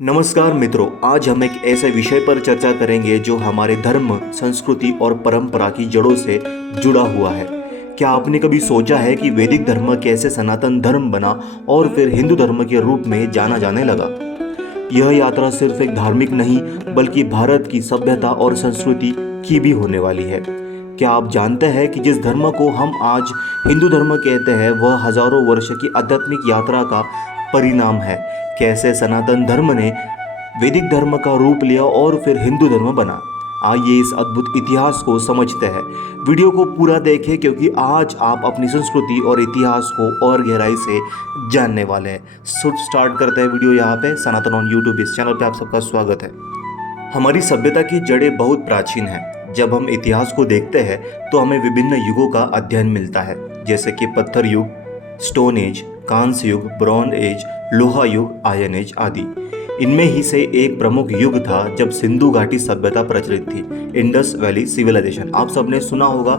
नमस्कार मित्रों, आज हम एक ऐसे विषय पर चर्चा करेंगे जो हमारे धर्म, संस्कृति और परंपरा की जड़ों से जुड़ा हुआ है। क्या आपने कभी सोचा है कि वैदिक धर्म कैसे सनातन धर्म बना और फिर हिंदू धर्म के रूप में जाना जाने लगा? यह यात्रा सिर्फ एक धार्मिक नहीं, बल्कि भारत की सभ्यता और संस्कृति की भी होने वाली है। क्या आप जानते हैं कि जिस धर्म को हम आज हिंदू धर्म कहते हैं, वह हजारों वर्ष की आध्यात्मिक यात्रा का परिणाम है? कैसे सनातन धर्म ने वैदिक धर्म का रूप लिया और फिर हिंदू धर्म बना। आइए इस अद्भुत इतिहास को समझते हैं। वीडियो को पूरा देखें, क्योंकि आज आप अपनी संस्कृति और इतिहास को और गहराई से जानने वाले हैं। स्टार्ट करते हैं वीडियो यहाँ पे सनातन ऑन यूट्यूब। इस चैनल पे आप सबका स्वागत है। हमारी सभ्यता की जड़ें बहुत प्राचीन हैं। जब हम इतिहास को देखते हैं तो हमें विभिन्न युगों का अध्ययन मिलता है, जैसे कि पत्थर युग, स्टोन एज, कांस्य युग, ब्रॉन्ज एज, लोहा युग, आयरन एज आदि। इनमें ही से एक प्रमुख युग था जब सिंधु घाटी सभ्यता प्रचलित थी, इंडस वैली सिविलाइजेशन। आप सबने सुना होगा,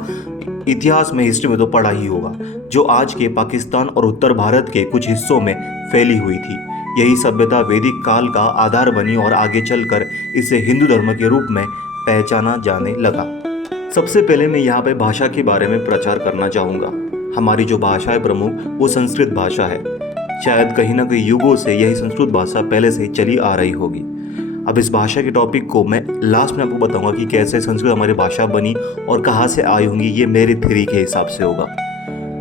इतिहास में, हिस्ट्री में तो पढ़ा ही होगा, जो आज के पाकिस्तान और उत्तर भारत के कुछ हिस्सों में फैली हुई थी। यही सभ्यता वैदिक काल का आधार बनी और आगे चलकर इसे हिंदू धर्म के रूप में पहचाना जाने लगा। सबसे पहले मैं यहाँ पे भाषा के बारे में प्रचार करना चाहूँगा। हमारी जो भाषा है प्रमुख, वो संस्कृत भाषा है। शायद कहीं ना कहीं युगों से यही संस्कृत भाषा पहले से चली आ रही होगी। अब इस भाषा के टॉपिक को मैं लास्ट में आपको बताऊंगा कि कैसे संस्कृत हमारी भाषा बनी और कहाँ से आई होंगी। ये मेरी थ्योरी के हिसाब से होगा।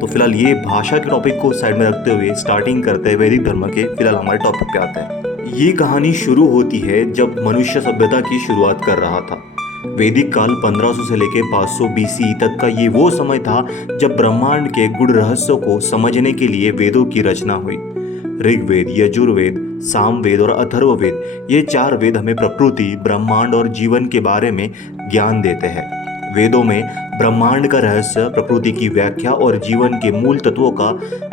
तो फिलहाल ये भाषा के टॉपिक को साइड में रखते हुए स्टार्टिंग करते हैं वैदिक धर्म के। फिलहाल हमारे टॉपिक पे आते हैं। ये कहानी शुरू होती है जब मनुष्य सभ्यता की शुरुआत कर रहा था। वैदिक काल 1500 से लेकर 500 बीसी तक का ये वो समय था जब ब्रह्मांड के गूढ़ रहस्यों को समझने के लिए वेदों की रचना हुई। ऋग्वेद, यजुर्वेद, सामवेद और अथर्ववेद, ये 4 वेद हमें प्रकृति, ब्रह्मांड और जीवन के बारे में ज्ञान देते हैं। वेदों में ब्रह्मांड का रहस्य, प्रकृति की व्याख्या और जीवन के मूल तत्वों का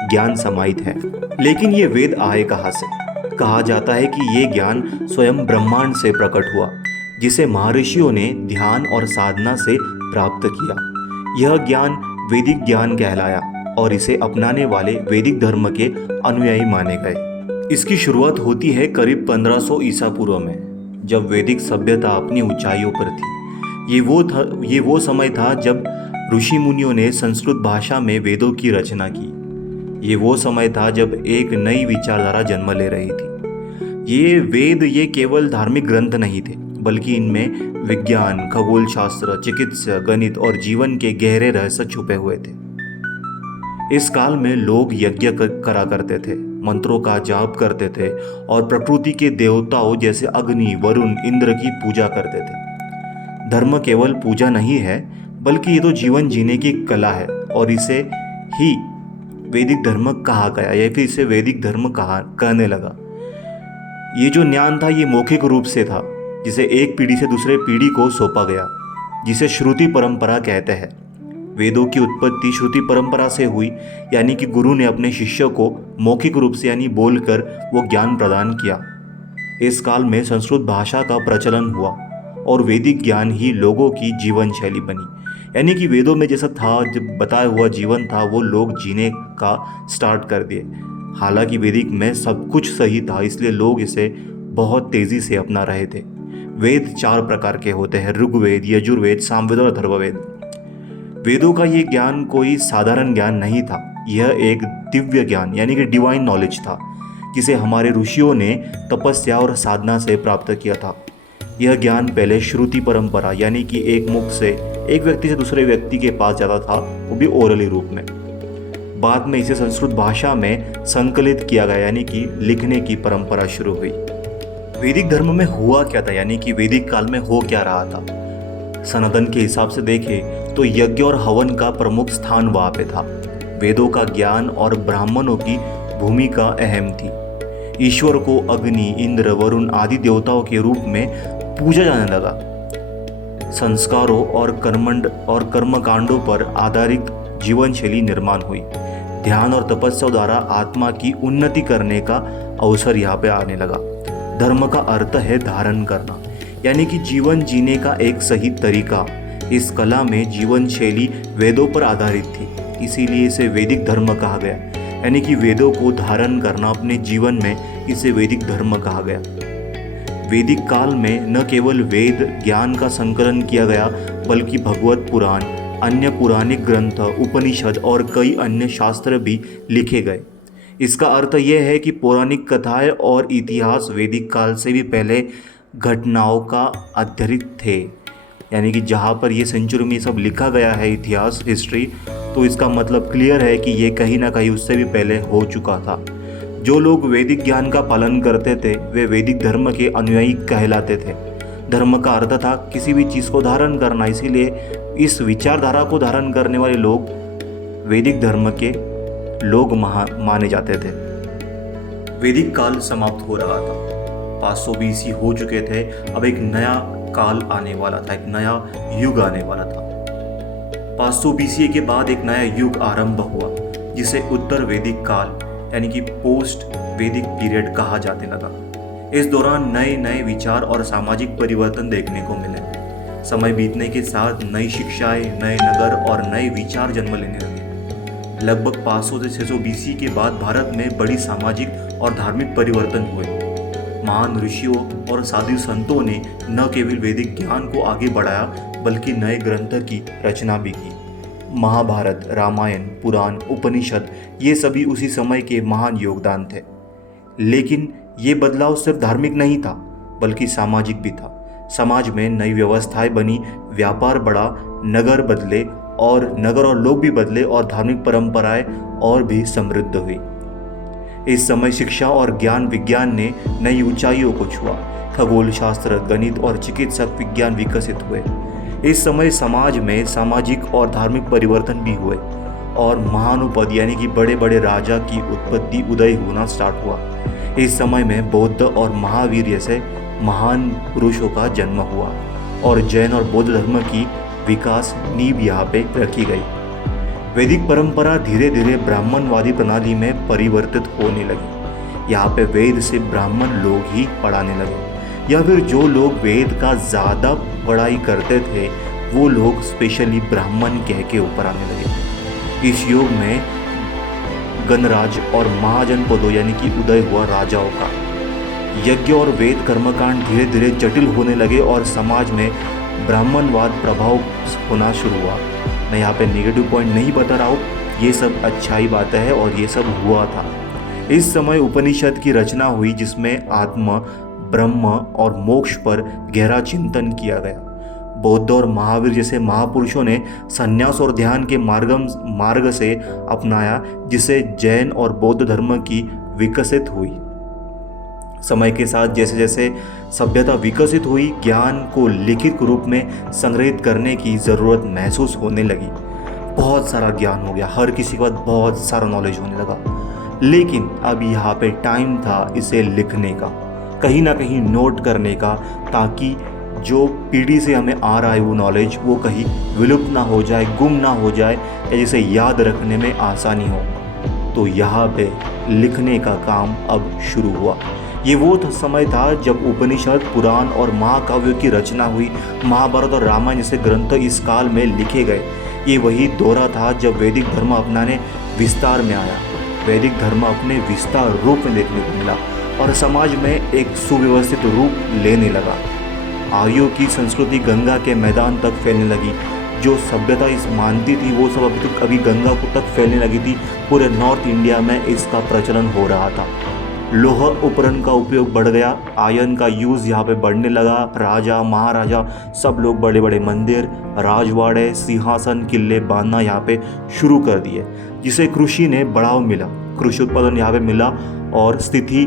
ज्ञान समाहित है। लेकिन ये वेद आए कहाँ से? कहा जाता है कि ये ज्ञान स्वयं ब्रह्मांड से प्रकट हुआ, जिसे महर्षियों ने ध्यान और साधना से प्राप्त किया। यह ज्ञान वैदिक ज्ञान कहलाया और इसे अपनाने वाले वैदिक धर्म के अनुयायी माने गए। इसकी शुरुआत होती है करीब 1500 ईसा पूर्व में, जब वैदिक सभ्यता अपनी ऊंचाइयों पर थी। ये वो समय था जब ऋषि मुनियों ने संस्कृत भाषा में वेदों की रचना की। ये वो समय था जब एक नई विचारधारा जन्म ले रही थी। ये वेद ये केवल धार्मिक ग्रंथ नहीं थे, बल्कि इनमें विज्ञान, खगोल शास्त्र, चिकित्सा, गणित और जीवन के गहरे रहस्य छुपे हुए थे। इस काल में लोग यज्ञ करा करते थे, मंत्रों का जाप करते थे और प्रकृति के देवताओं जैसे अग्नि, वरुण, इंद्र की पूजा करते थे। धर्म केवल पूजा नहीं है, बल्कि ये तो जीवन जीने की कला है और इसे ही वैदिक धर्म कहा गया, या फिर इसे वैदिक धर्म कहने लगा। ये जो ज्ञान था ये मौखिक रूप से था, जिसे एक पीढ़ी से दूसरे पीढ़ी को सौंपा गया, जिसे श्रुति परंपरा कहते हैं। वेदों की उत्पत्ति श्रुति परंपरा से हुई, यानी कि गुरु ने अपने शिष्यों को मौखिक रूप से यानी बोलकर वो ज्ञान प्रदान किया। इस काल में संस्कृत भाषा का प्रचलन हुआ और वैदिक ज्ञान ही लोगों की जीवन शैली बनी। यानी कि वेदों में जैसा था, जब बताया हुआ जीवन था, वो लोग जीने का स्टार्ट कर दिए। हालांकि वैदिक में सब कुछ सही था, इसलिए लोग इसे बहुत तेजी से अपना रहे थे। वेद 4 प्रकार के होते हैं: ऋग्वेद, यजुर्वेद, सामवेद और अथर्ववेद। वेदों का ये ज्ञान कोई साधारण ज्ञान नहीं था। यह एक दिव्य ज्ञान यानी कि डिवाइन नॉलेज था, जिसे हमारे ऋषियों ने तपस्या और साधना से प्राप्त किया था। यह ज्ञान पहले श्रुति परंपरा यानी कि एक मुख से एक व्यक्ति से दूसरे व्यक्ति के पास जाता था, वो भी ओरली रूप में। बाद में इसे संस्कृत भाषा में संकलित किया गया, यानी कि लिखने की परंपरा शुरू हुई। वैदिक धर्म में हुआ क्या था, यानी कि वैदिक काल में हो क्या रहा था? सनातन के हिसाब से देखें तो यज्ञ और हवन का प्रमुख स्थान वहाँ पे था। वेदों का ज्ञान और ब्राह्मणों की भूमिका अहम थी। ईश्वर को अग्नि, इंद्र, वरुण आदि देवताओं के रूप में पूजा जाने लगा। संस्कारों और कर्मकांडों पर आधारित जीवन शैली निर्माण हुई। ध्यान और तपस्या द्वारा आत्मा की उन्नति करने का अवसर यहाँ पे आने लगा। धर्म का अर्थ है धारण करना, यानी कि जीवन जीने का एक सही तरीका। इस कला में जीवन शैली वेदों पर आधारित थी, इसीलिए इसे वैदिक धर्म कहा गया। यानी कि वेदों को धारण करना अपने जीवन में, इसे वैदिक धर्म कहा गया। वैदिक काल में न केवल वेद ज्ञान का संकलन किया गया बल्कि भगवत पुराण, अन्य पौराणिक ग्रंथ, उपनिषद और कई अन्य शास्त्र भी लिखे गए। इसका अर्थ यह है कि पौराणिक कथाएं और इतिहास वैदिक काल से भी पहले घटनाओं का आधारित थे। यानी कि जहाँ पर ये सेंचुरी में सब लिखा गया है इतिहास, हिस्ट्री, तो इसका मतलब क्लियर है कि ये कहीं ना कहीं उससे भी पहले हो चुका था। जो लोग वैदिक ज्ञान का पालन करते थे वे वैदिक धर्म के अनुयायी कहलाते थे। धर्म का अर्थ था किसी भी चीज़ को धारण करना, इसीलिए इस विचारधारा को धारण करने वाले लोग वैदिक धर्म के लोग माने जाते थे। वैदिक काल समाप्त हो रहा था, 500 BC हो चुके थे। अब एक नया काल आने वाला था, एक नया युग आने वाला था। 500 BC के बाद एक नया युग आरंभ हुआ जिसे उत्तर वैदिक काल यानी कि पोस्ट वैदिक पीरियड कहा जाने लगा। इस दौरान नए नए विचार और सामाजिक परिवर्तन देखने को मिले। समय बीतने के साथ नई शिक्षाएं, नए नगर और नए विचार जन्म लेने लगे। लगभग 500 से 600 BC के बाद भारत में बड़ी सामाजिक और धार्मिक परिवर्तन हुए। महान ऋषियों और साधु संतों ने न केवल वैदिक ज्ञान को आगे बढ़ाया बल्कि नए ग्रंथ की रचना भी की। महाभारत, रामायण, पुराण, उपनिषद ये सभी उसी समय के महान योगदान थे। लेकिन ये बदलाव सिर्फ धार्मिक नहीं था बल्कि सामाजिक भी था। समाज में नई व्यवस्थाएं बनी, व्यापार बढ़ा, नगर बदले और लोग भी बदले और धार्मिक परंपराएं और भी समृद्ध हुई। इस समय शिक्षा और ज्ञान विज्ञान ने नई ऊंचाइयों को छुआ। खगोल शास्त्र, गणित और चिकित्सक विज्ञान विकसित हुए। इस समय समाज में सामाजिक और धार्मिक परिवर्तन भी हुए और महानुपद यानी कि बड़े बड़े राजा की उत्पत्ति उदय होना स्टार्ट हुआ। इस समय में बौद्ध और महावीर जैसे महान पुरुषों का जन्म हुआ और जैन और बौद्ध धर्म की विकास नींव यहाँ पे रखी गई। वैदिक परंपरा धीरे धीरे ब्राह्मणवादी प्रणाली में परिवर्तित होने लगी। यहाँ पे वेद से ब्राह्मण लोग ही पढ़ाने लगे, या फिर जो लोग वेद का ज़्यादा पढ़ाई करते थे वो लोग स्पेशली ब्राह्मण कह के ऊपर आने लगे। इस युग में गणराज और महाजनपदों यानी कि उदय हुआ राजाओं का। यज्ञ और वेद कर्मकांड धीरे धीरे जटिल होने लगे और समाज में ब्राह्मणवाद प्रभाव होना शुरू हुआ। मैं यहाँ पे नेगेटिव पॉइंट नहीं बता रहा हूँ, ये सब अच्छाई बातें है और ये सब हुआ था। इस समय उपनिषद की रचना हुई जिसमें आत्मा, ब्रह्म और मोक्ष पर गहरा चिंतन किया गया। बौद्ध और महावीर जैसे महापुरुषों ने संन्यास और ध्यान के मार्ग से अपनाया, जिसे जैन और बौद्ध धर्म की विकसित हुई। समय के साथ जैसे जैसे सभ्यता विकसित हुई, ज्ञान को लिखित रूप में संग्रहित करने की ज़रूरत महसूस होने लगी। बहुत सारा ज्ञान हो गया, हर किसी के पास बहुत सारा नॉलेज होने लगा। लेकिन अब यहाँ पे टाइम था इसे लिखने का, कहीं ना कहीं नोट करने का, ताकि जो पीढ़ी से हमें आ रहा है वो नॉलेज वो कहीं विलुप्त ना हो जाए, गुम ना हो जाए, या जिसे याद रखने में आसानी हो। तो यहाँ पे लिखने का काम अब शुरू हुआ। ये वो समय था जब उपनिषद, पुराण और महाकाव्यों की रचना हुई। महाभारत और रामायण जैसे ग्रंथ इस काल में लिखे गए। ये वही दौरा था जब वैदिक धर्म अपनाने विस्तार में आया। वैदिक धर्म अपने विस्तार रूप में देखने को मिला और समाज में एक सुव्यवस्थित रूप लेने लगा। आर्यों की संस्कृति गंगा के मैदान तक फैलने लगी। जो सभ्यता इस मानती थी वो सब अभी गंगा को तक फैलने लगी थी। पूरे नॉर्थ इंडिया में इसका प्रचलन हो रहा था। लोह उपकरण का उपयोग बढ़ गया, आयरन का यूज़ यहाँ पे बढ़ने लगा। राजा, महाराजा सब लोग बड़े बड़े मंदिर, राजवाड़े, सिंहासन, किले बांधना यहाँ पे शुरू कर दिए, जिसे कृषि ने बढ़ावा मिला। कृषि उत्पादन यहाँ पे मिला और स्थिति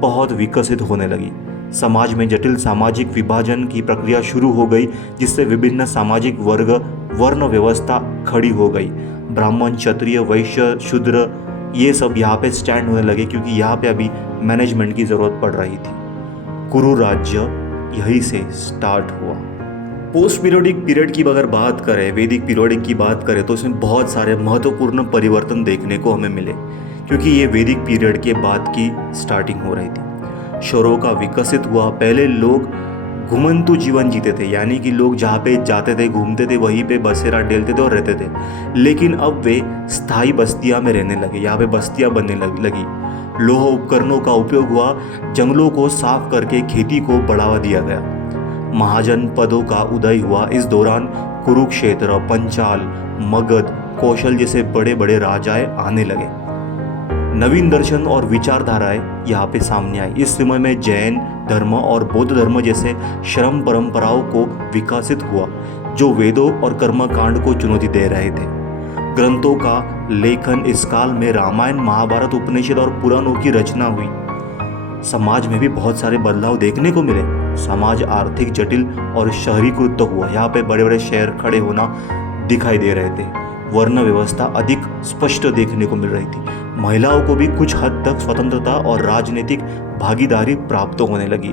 बहुत विकसित होने लगी। समाज में जटिल सामाजिक विभाजन की प्रक्रिया शुरू हो गई, जिससे विभिन्न सामाजिक वर्ग, वर्ण व्यवस्था खड़ी हो गई। ब्राह्मण, क्षत्रिय, वैश्य, शूद्र ये सब यहाँ पे स्टैंड होने लगे, क्योंकि यहाँ पे अभी मैनेजमेंट की ज़रूरत पड़ रही थी। कुरु राज्य यहीं से स्टार्ट हुआ। पोस्ट पीरियोडिक पीरियड की अगर बात करें, वैदिक पीरियोडिक की बात करें, तो इसमें बहुत सारे महत्वपूर्ण परिवर्तन देखने को हमें मिले, क्योंकि ये वैदिक पीरियड के बाद की स्टार्टिंग हो रही थी। शहरों का विकसित हुआ। पहले लोग घुमंतु जीवन जीते थे, यानी कि लोग जहाँ पे जाते थे, घूमते थे, वहीं पे बसेरा डेलते थे और रहते थे। लेकिन अब वे स्थायी बस्तियाँ में रहने लगे, यहाँ पे बस्तियाँ बनने लगी। लोह उपकरणों का उपयोग हुआ, जंगलों को साफ करके खेती को बढ़ावा दिया गया। महाजनपदों का उदय हुआ। इस दौरान कुरुक्षेत्र, पंचाल, मगध, कौशल जैसे बड़े बड़े राजाएं आने लगे। नवीन दर्शन और विचारधाराएं यहाँ पे सामने आई। इस समय में जैन धर्म और बौद्ध धर्म जैसे श्रम परंपराओं को विकसित हुआ, जो वेदों और कर्मकांड को चुनौती दे रहे थे। ग्रंथों का लेखन इस काल में रामायण, महाभारत, उपनिषद और पुराणों की रचना हुई। समाज में भी बहुत सारे बदलाव देखने को मिले। समाज आर्थिक जटिल और शहरीकृत हुआ। यहाँ पे बड़े बड़े शहर खड़े होना दिखाई दे रहे थे। वर्ण व्यवस्था अधिक स्पष्ट देखने को मिल रही थी। महिलाओं को भी कुछ हद तक स्वतंत्रता और राजनीतिक भागीदारी प्राप्त होने लगी।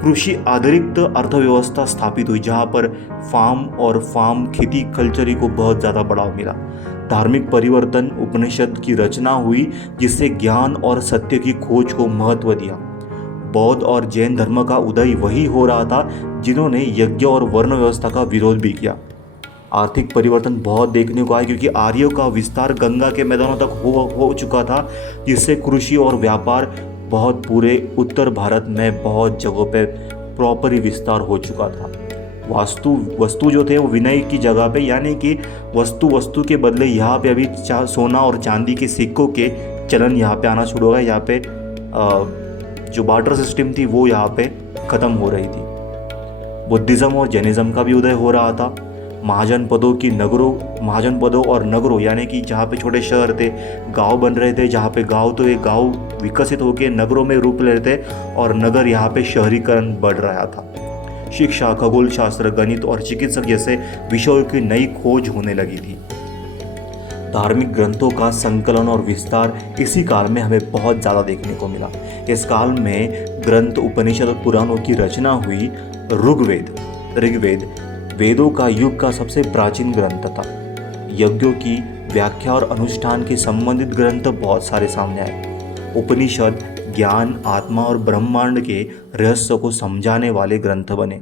कृषि आधारित अर्थव्यवस्था स्थापित हुई, जहाँ पर फार्म खेती कल्चर को बहुत ज़्यादा बढ़ावा मिला। धार्मिक परिवर्तन, उपनिषद की रचना हुई, जिससे ज्ञान और सत्य की खोज को महत्व दिया। बौद्ध और जैन धर्म का उदय वही हो रहा था जिन्होंने यज्ञ और वर्ण व्यवस्था का विरोध भी किया। आर्थिक परिवर्तन बहुत देखने को आया, क्योंकि आर्यों का विस्तार गंगा के मैदानों तक हो चुका था, जिससे कृषि और व्यापार बहुत पूरे उत्तर भारत में बहुत जगहों पे प्रॉपर ही विस्तार हो चुका था। वस्तु जो थे वो विनय की जगह पे, यानी कि वस्तु के बदले यहाँ पे अभी सोना और चांदी के सिक्कों के चलन यहाँ पे आना शुरू हो गया। यहाँ पे जो बार्टर सिस्टम थी वो यहाँ पे ख़त्म हो रही थी। बुद्धिज़्म और जैनिज़्म का भी उदय हो रहा था। महाजनपदों और नगरों, यानी कि जहाँ पे छोटे शहर थे, गांव बन रहे थे। जहाँ पे ये गांव विकसित होकर नगरों में रूप ले रहे थे, और नगर यहाँ पे शहरीकरण बढ़ रहा था। शिक्षा, खगोल शास्त्र, गणित और चिकित्सक जैसे विषयों की नई खोज होने लगी थी। धार्मिक ग्रंथों का संकलन और विस्तार इसी काल में हमें बहुत ज़्यादा देखने को मिला। इस काल में ग्रंथ, उपनिषद और पुराणों की रचना हुई। ऋग्वेद वेदों का युग का सबसे प्राचीन ग्रंथ था। यज्ञों की व्याख्या और अनुष्ठान के संबंधित ग्रंथ बहुत सारे सामने आए। उपनिषद ज्ञान, आत्मा और ब्रह्मांड के रहस्य को समझाने वाले ग्रंथ बने।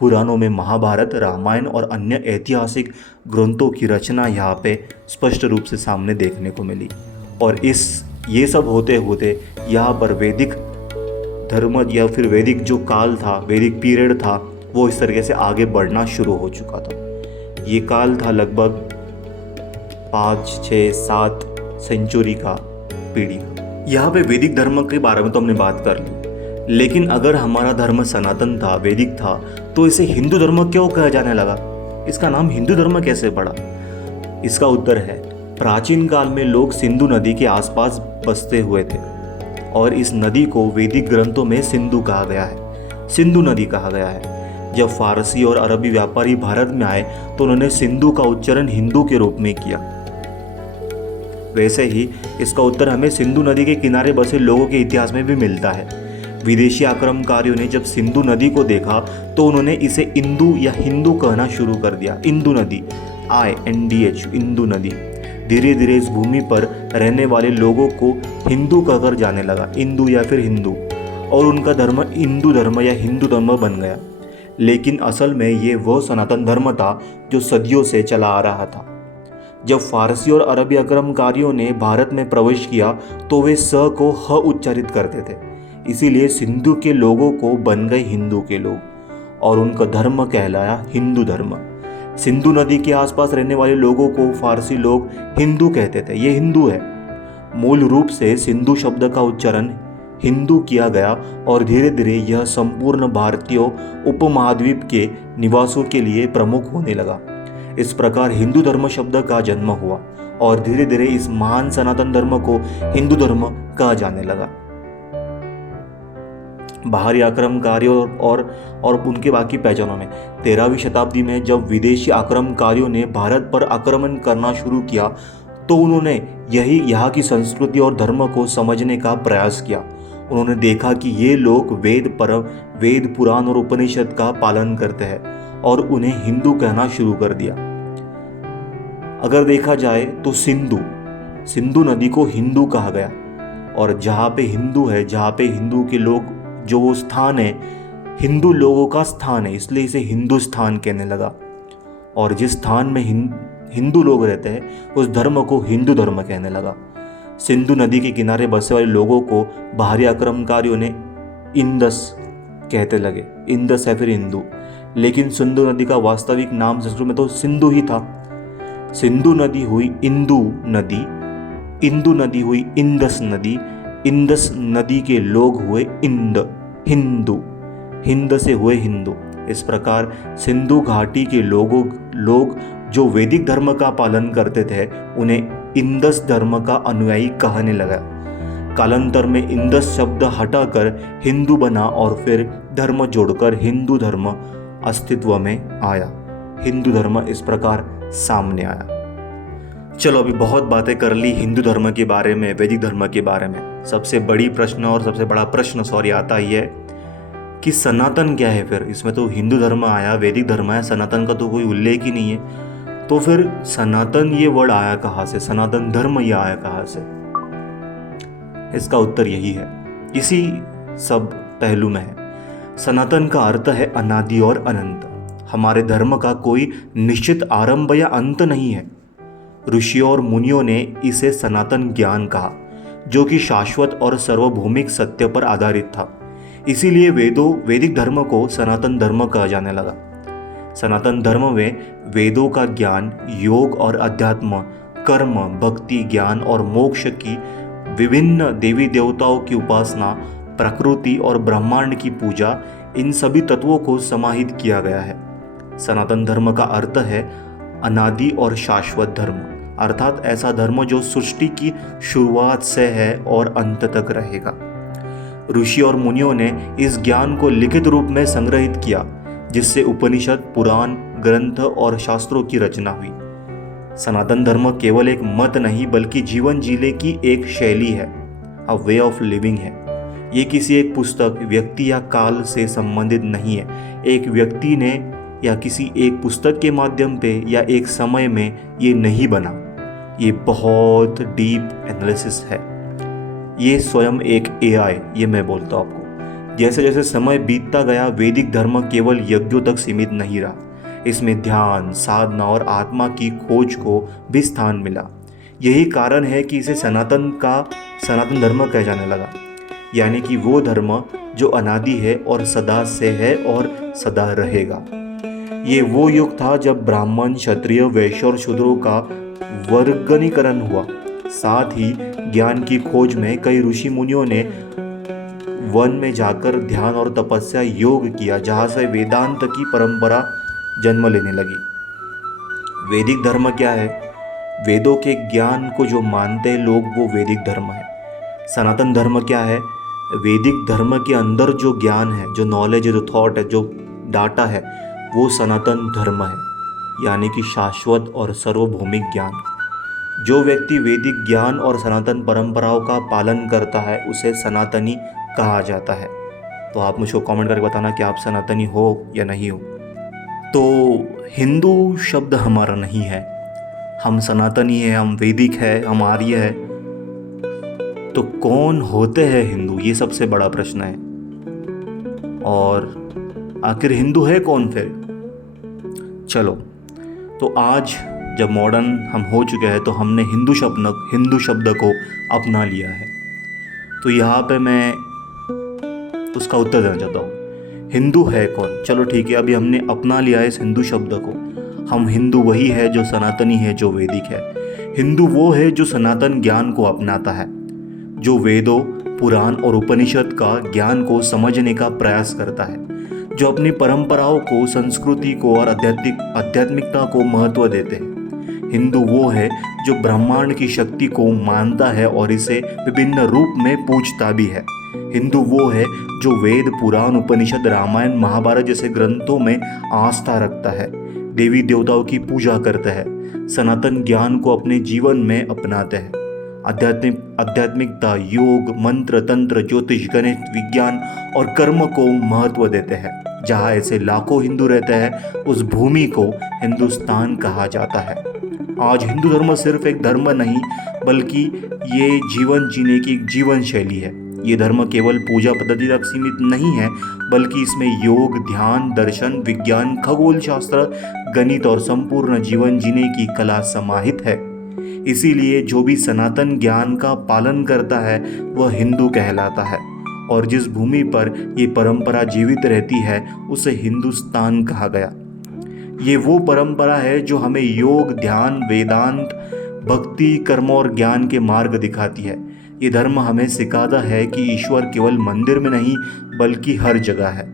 पुराणों में महाभारत, रामायण और अन्य ऐतिहासिक ग्रंथों की रचना यहाँ पे स्पष्ट रूप से सामने देखने को मिली। और ये सब होते होते यहाँ पर वैदिक धर्म या फिर वैदिक जो काल था, वैदिक पीरियड था, वो इस तरीके से आगे बढ़ना शुरू हो चुका था। ये काल था लगभग 5, 6, 7 सेंचुरी का पीढ़ी का। यहाँ पे वैदिक धर्म के बारे में तो हमने बात कर ली, लेकिन अगर हमारा धर्म सनातन था, वैदिक था, तो इसे हिंदू धर्म क्यों कहा जाने लगा? इसका नाम हिंदू धर्म कैसे पड़ा? इसका उत्तर है, प्राचीन काल में लोग सिंधु नदी के आसपास बसते हुए थे, और इस नदी को वैदिक ग्रंथों में सिंधु कहा गया है, सिंधु नदी कहा गया है। जब फारसी और अरबी व्यापारी भारत में आए तो उन्होंने सिंधु का उच्चारण हिंदू के रूप में किया। वैसे ही इसका उत्तर हमें सिंधु नदी के किनारे बसे लोगों के इतिहास में भी मिलता है। विदेशी आक्रमणकारियों ने जब सिंधु नदी को देखा तो उन्होंने इसे इंदु या हिंदू कहना शुरू कर दिया। इंदु नदी, INDH, इंदु नदी। धीरे धीरे इस भूमि पर रहने वाले लोगों को हिंदू कहकर जाने लगा, इंदु या फिर हिंदू, और उनका धर्म इंदु धर्म या हिंदू धर्म बन गया। लेकिन असल में ये वह सनातन धर्म था जो सदियों से चला आ रहा था। जब फारसी और अरबी आक्रमणकारियों ने भारत में प्रवेश किया तो वे स को ह उच्चारित करते थे, इसीलिए सिंधु के लोगों को बन गए हिंदू के लोग, और उनका धर्म कहलाया हिंदू धर्म। सिंधु नदी के आसपास रहने वाले लोगों को फारसी लोग हिंदू कहते थे, ये हिंदू है। मूल रूप से सिंधु शब्द का उच्चारण हिंदू किया गया, और धीरे धीरे यह संपूर्ण भारतीय उपमहाद्वीप के निवासियों के लिए प्रमुख होने लगा। इस प्रकार हिंदू धर्म शब्द का जन्म हुआ, और धीरे धीरे इस महान सनातन धर्म को हिंदू धर्म कहा जाने लगा। बाहरी आक्रमणकारियों और उनके बाकी पहचानों में 13वीं शताब्दी में जब विदेशी आक्रमणकारियों ने भारत पर आक्रमण करना शुरू किया तो उन्होंने यहाँ की संस्कृति और धर्म को समझने का प्रयास किया। उन्होंने देखा कि ये लोग वेद, पुराण और उपनिषद का पालन करते हैं, और उन्हें हिंदू कहना शुरू कर दिया। अगर देखा जाए तो सिंधु नदी को हिंदू कहा गया, और जहाँ पे हिंदू है, जहाँ पे हिंदू के लोग जो वो स्थान है, हिंदू लोगों का स्थान है, इसलिए इसे हिंदुस्तान कहने लगा। और जिस स्थान में हिंदू लोग रहते हैं उस धर्म को हिंदू धर्म कहने लगा। सिंधु नदी के किनारे बसे वाले लोगों को बाहरी आक्रमणकारियों ने इंदस कहते लगे। इंदस है फिर हिंदू, लेकिन सिंधु नदी का वास्तविक नाम संस्कृत में तो सिंधु ही था। सिंधु नदी हुई इंदु नदी, इंदु नदी हुई इंदस नदी, इंदस नदी के लोग हुए हिंदू, हिंद से हुए हिंदू। इस प्रकार सिंधु घाटी के लोग जो वैदिक धर्म का पालन करते थे उन्हें इंदस धर्म का अनुयायी कहने लगा। कालांतर में इंदस शब्द हटाकर हिंदू बना और फिर धर्म जोड़कर हिंदू धर्म अस्तित्व में आया। हिंदू धर्म इस प्रकार सामने आया। चलो अभी बहुत बातें कर ली हिंदू धर्म के बारे में, वैदिक धर्म के बारे में। सबसे बड़ा प्रश्न आता ही है कि सनातन क्या है। फिर इसमें तो हिंदू धर्म आया, वैदिक धर्म है, सनातन का तो कोई उल्लेख ही नहीं है। तो फिर सनातन ये वर्ड आया कहाँ से, सनातन धर्म ये आया कहाँ से? इसका उत्तर यही है, इसी सब पहलू में है। सनातन का अर्थ है अनादि और अनंत। हमारे धर्म का कोई निश्चित आरंभ या अंत नहीं है। ऋषियों और मुनियों ने इसे सनातन ज्ञान कहा, जो कि शाश्वत और सार्वभौमिक सत्य पर आधारित था। इसीलिए वैदिक धर्म को सनातन धर्म कहा जाने लगा। सनातन धर्म में वेदों का ज्ञान, योग और अध्यात्म, कर्म, भक्ति, ज्ञान और मोक्ष की, विभिन्न देवी देवताओं की उपासना, प्रकृति और ब्रह्मांड की पूजा, इन सभी तत्वों को समाहित किया गया है। सनातन धर्म का अर्थ है अनादि और शाश्वत धर्म, अर्थात ऐसा धर्म जो सृष्टि की शुरुआत से है और अंत तक रहेगा। ऋषि और मुनियों ने इस ज्ञान को लिखित रूप में संग्रहित किया, जिससे उपनिषद, पुराण, ग्रंथ और शास्त्रों की रचना हुई। सनातन धर्म केवल एक मत नहीं बल्कि जीवन जीने की एक शैली है, अ वे ऑफ लिविंग है। ये किसी एक पुस्तक, व्यक्ति या काल से संबंधित नहीं है। एक व्यक्ति ने या किसी एक पुस्तक के माध्यम पे या एक समय में ये नहीं बना। ये बहुत डीप एनालिसिस है। ये स्वयं एक AI, ये मैं बोलता हूँ आपको। जैसे जैसे समय बीतता गया वैदिक धर्म केवल यज्ञों तक सीमित नहीं रहा। इसमें ध्यान, साधना और आत्मा की खोज को भी स्थान मिला। यही कारण है कि इसे सनातन धर्म कहा जाने लगा, यानी कि वो धर्म जो अनादि है और सदा से है और सदा रहेगा। ये वो युग था जब ब्राह्मण, क्षत्रिय, वैश्य और शूद्रों का वर्गीकरण हुआ। साथ ही ज्ञान की खोज में कई ऋषि मुनियों ने वन में जाकर ध्यान और तपस्या, योग किया, जहाँ से वेदांत की परंपरा जन्म लेने लगी। वैदिक धर्म क्या है? वेदों के ज्ञान को जो मानते हैं लोग, वो वैदिक धर्म है। सनातन धर्म क्या है? वैदिक धर्म के अंदर जो ज्ञान है, जो नॉलेज है, जो थॉट है, जो डाटा है, वो सनातन धर्म है, यानी कि शाश्वत और सार्वभौमिक ज्ञान। जो व्यक्ति वैदिक ज्ञान और सनातन परंपराओं का पालन करता है उसे सनातनी कहा जाता है। तो आप मुझको कमेंट करके बताना कि आप सनातनी हो या नहीं हो। तो हिंदू शब्द हमारा नहीं है, हम सनातनी है, हम वैदिक है, हम आर्य है। तो कौन होते हैं हिंदू, ये सबसे बड़ा प्रश्न है। और आखिर हिंदू है कौन फिर? चलो, तो आज जब मॉडर्न हम हो चुके हैं तो हमने हिंदू शब्द को अपना लिया है। तो यहाँ पे मैं उसका उत्तर देना चाहता हूँ, हिंदू है कौन? चलो ठीक है, अभी हमने अपना लिया है इस हिंदू शब्द को। हम हिंदू वही है जो सनातनी है, जो वैदिक है। हिंदू वो है जो सनातन ज्ञान को अपनाता है, जो वेदों, पुराण और उपनिषद का ज्ञान को समझने का प्रयास करता है, जो अपनी परंपराओं को, संस्कृति को और आध्यात्मिकता को महत्व देते हैं। हिंदू वो है जो ब्रह्मांड की शक्ति को मानता है और इसे विभिन्न रूप में पूजता भी है। हिंदू वो है जो वेद, पुराण, उपनिषद, रामायण, महाभारत जैसे ग्रंथों में आस्था रखता है, देवी देवताओं की पूजा करता है, सनातन ज्ञान को अपने जीवन में अपनाते हैं, आध्यात्मिकता, योग, मंत्र, तंत्र, ज्योतिष, गणित, विज्ञान और कर्म को महत्व देते हैं। जहाँ ऐसे लाखों हिंदू रहते हैं उस भूमि को हिंदुस्तान कहा जाता है। आज हिंदू धर्म सिर्फ एक धर्म नहीं बल्कि ये जीवन जीने की एक जीवन शैली है। ये धर्म केवल पूजा पद्धति तक सीमित नहीं है, बल्कि इसमें योग, ध्यान, दर्शन, विज्ञान, खगोल शास्त्र, गणित और संपूर्ण जीवन जीने की कला समाहित है। इसीलिए जो भी सनातन ज्ञान का पालन करता है वह हिंदू कहलाता है, और जिस भूमि पर ये परंपरा जीवित रहती है उसे हिंदुस्तान कहा गया। ये वो परंपरा है जो हमें योग, ध्यान, वेदांत, भक्ति, कर्म और ज्ञान के मार्ग दिखाती है। ये धर्म हमें सिखाता है कि ईश्वर केवल मंदिर में नहीं बल्कि हर जगह है,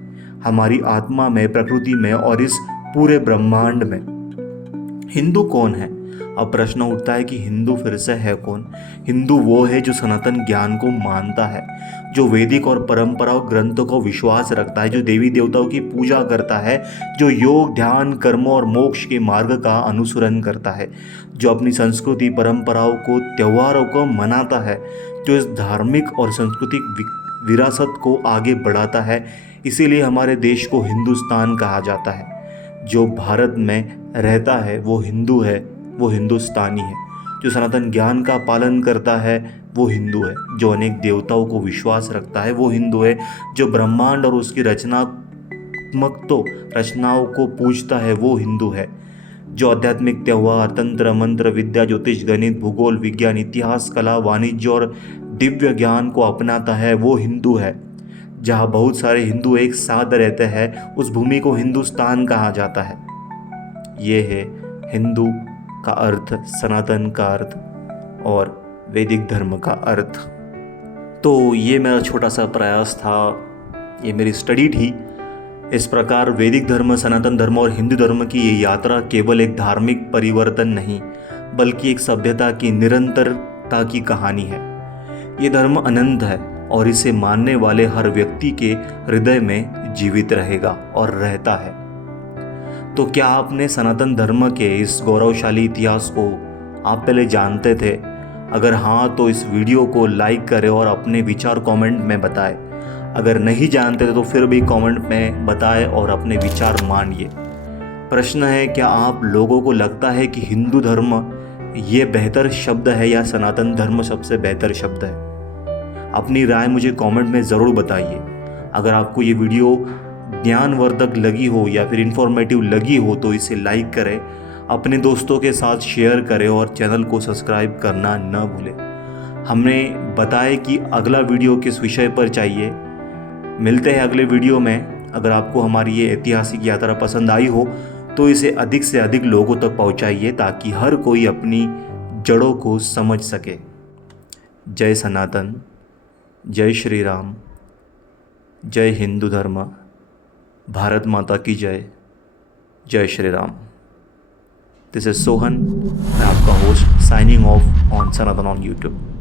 हमारी आत्मा में, प्रकृति में और इस पूरे ब्रह्मांड में। हिंदू कौन है? अब प्रश्न उठता है कि हिंदू फिर से है कौन? हिंदू वो है जो सनातन ज्ञान को मानता है, जो वैदिक और परंपराओं ग्रंथों को विश्वास रखता है, जो देवी देवताओं की पूजा करता है, जो योग, ध्यान, कर्म और मोक्ष के मार्ग का अनुसरण करता है, जो अपनी संस्कृति, परंपराओं को, त्योहारों को मनाता है, जो इस धार्मिक और सांस्कृतिक विरासत को आगे बढ़ाता है। इसीलिए हमारे देश को हिंदुस्तान कहा जाता है। जो भारत में रहता है वो हिंदू है, वो हिंदुस्तानी है। जो सनातन ज्ञान का पालन करता है वो हिंदू है। जो अनेक देवताओं को विश्वास रखता है वो हिंदू है। जो ब्रह्मांड और उसकी रचनाओं को पूजता है वो हिंदू है। जो आध्यात्मिक त्योहार, तंत्र, मंत्र, विद्या, ज्योतिष, गणित, भूगोल, विज्ञान, इतिहास, कला, वाणिज्य और दिव्य ज्ञान को अपनाता है वो हिंदू है। जहाँ बहुत सारे हिंदू एक साथ रहते हैं उस भूमि को हिंदुस्तान कहा जाता है। ये है हिंदू का अर्थ, सनातन का अर्थ और वैदिक धर्म का अर्थ। तो ये मेरा छोटा सा प्रयास था, ये मेरी स्टडी थी। इस प्रकार वैदिक धर्म, सनातन धर्म और हिंदू धर्म की ये यात्रा केवल एक धार्मिक परिवर्तन नहीं बल्कि एक सभ्यता की निरंतरता की कहानी है। ये धर्म अनंत है और इसे मानने वाले हर व्यक्ति के हृदय में जीवित रहेगा और रहता है। तो क्या आपने सनातन धर्म के इस गौरवशाली इतिहास को आप पहले जानते थे? अगर हाँ तो इस वीडियो को लाइक करें और अपने विचार कमेंट में बताएं। अगर नहीं जानते थे तो फिर भी कमेंट में बताएं और अपने विचार मानिए। प्रश्न है, क्या आप लोगों को लगता है कि हिंदू धर्म ये बेहतर शब्द है या सनातन धर्म सबसे बेहतर शब्द है? अपनी राय मुझे कमेंट में ज़रूर बताइए। अगर आपको ये वीडियो ज्ञानवर्धक लगी हो या फिर इन्फॉर्मेटिव लगी हो तो इसे लाइक करें, अपने दोस्तों के साथ शेयर करें और चैनल को सब्सक्राइब करना न भूलें। हमें बताएं कि अगला वीडियो किस विषय पर चाहिए। मिलते हैं अगले वीडियो में। अगर आपको हमारी ये ऐतिहासिक यात्रा पसंद आई हो तो इसे अधिक से अधिक लोगों तक पहुंचाइए ताकि हर कोई अपनी जड़ों को समझ सके। जय सनातन, जय श्री राम, जय हिंदू धर्म, भारत माता की जय, जय श्री राम। दिस इज सोहन, मैं आपका host, signing off on Sanatan on YouTube.